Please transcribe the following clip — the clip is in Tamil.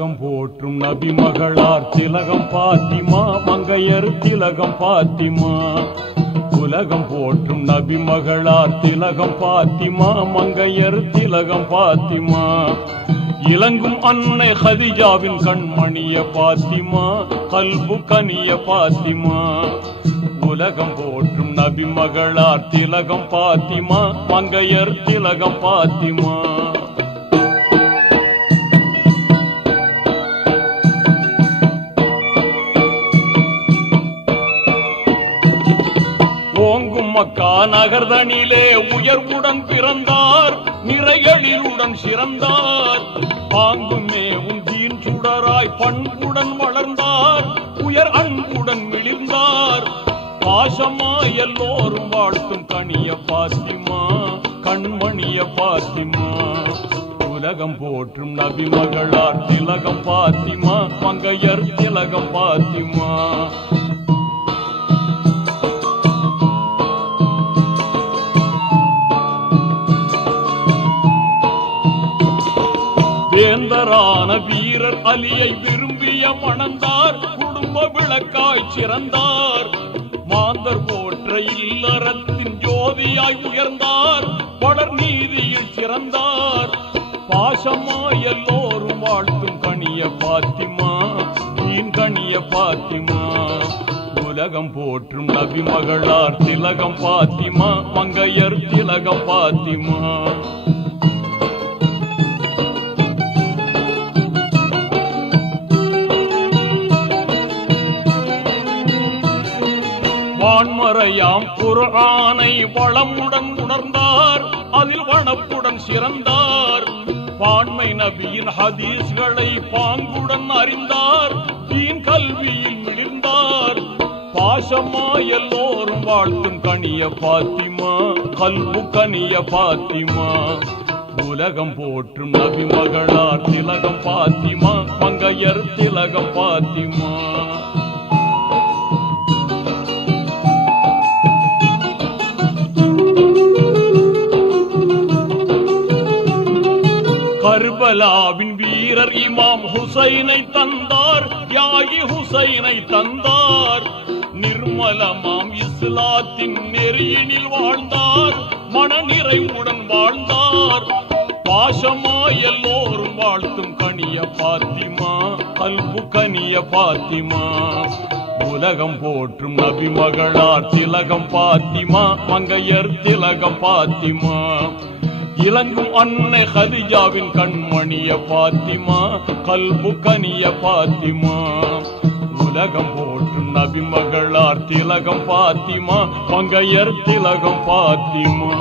உலகம் போற்றும் நபி மகளார் திலகம் பாத்திமா மங்கையர் திலகம் பாத்திமா. உலகம் போற்றும் நபி மகளார் திலகம் பாத்திமா மங்கையர் திலகம் பாத்திமா. இலங்கும் அன்னை ஹதிஜாவின் கண்மணிய பாத்திமா கல்பு கனிய பாத்திமா. உலகம் போற்றும் நபி மகளார் திலகம் பாத்திமா மங்கையர் திலகம் பாத்திமா. ஓங்கும் மக்கா நகர்தனிலே உயர்வுடன் பிறந்தார் நிறைகளிலுடன் சிறந்தார். பாங்குமே உந்தீன் சுடராய் பண்புடன் வளர்ந்தார் உயர் அன்புடன் மிளிர்ந்தார். பாசமாய் எல்லோரும் வாழ்த்தும் கனிய பாத்திமா கண்மணிய பாத்திமா. உலகம் போற்றும் நபி மகளார் திலகம் பாத்திமா மங்கையர் திலகம் பாத்திமா. வேந்தரான வீரர் அலியை விரும்பிய மணந்தார் குடும்ப விளக்காய் சிறந்தார். மாந்தர் போற்ற இல்லறத்தின் ஜோதியாய் உயர்ந்தார் வளர் நீதியில் சிறந்தார். பாசமாய் எல்லோரும் வாழ்த்தும் கனிய பாத்திமா தீன் கனிய பாத்திமா. உலகம் போற்றும் நபி மகளார் திலகம் பாத்திமா மங்கையர் திலகம் பாத்திமா. வான்மறையாம் குர்ஆனை வளமுடன் உணர்ந்தார் அதில் வனப்புடன் சிறந்தார். பான்மை நபியின் ஹதீஸ்களை பாங்குடன் அறிந்தார் தீன் கல்வியில் மிளிர்ந்தார். பாசமாய் எல்லோரும் வாழ்த்தும் கனிய பாத்திமா கல்பு கனிய பாத்திமா. உலகம் போற்றும் நபி மகளார் திலகம் பாத்திமா மங்கையர் திலகம் பாத்திமா. கர்பலாவின் வீரர் இமாம் ஹுசைனை தந்தார் தியாகி ஹுசைனை தந்தார். நிர்மலமாம் இஸ்லாத்தின் நெறியினில் வாழ்ந்தார் மனநிறைவுடன் வாழ்ந்தார். பாசமாய் எல்லோரும் வாழ்த்தும் கனிய பாத்திமா கல்பு கனிய பாத்திமா. உலகம் போற்றும் நபி மகளார் திலகம் பாத்திமா மங்கையர் திலகம் பாத்திமா. இலங்கும் அன்னை ஹதிஜாவின் கண்மணிய பாத்திமா கல்பு கனிய பாத்திமா. உலகம் போற்றும் நபி மகளார் திலகம் பாத்திமா மங்கையர் திலகம் பாத்திமா.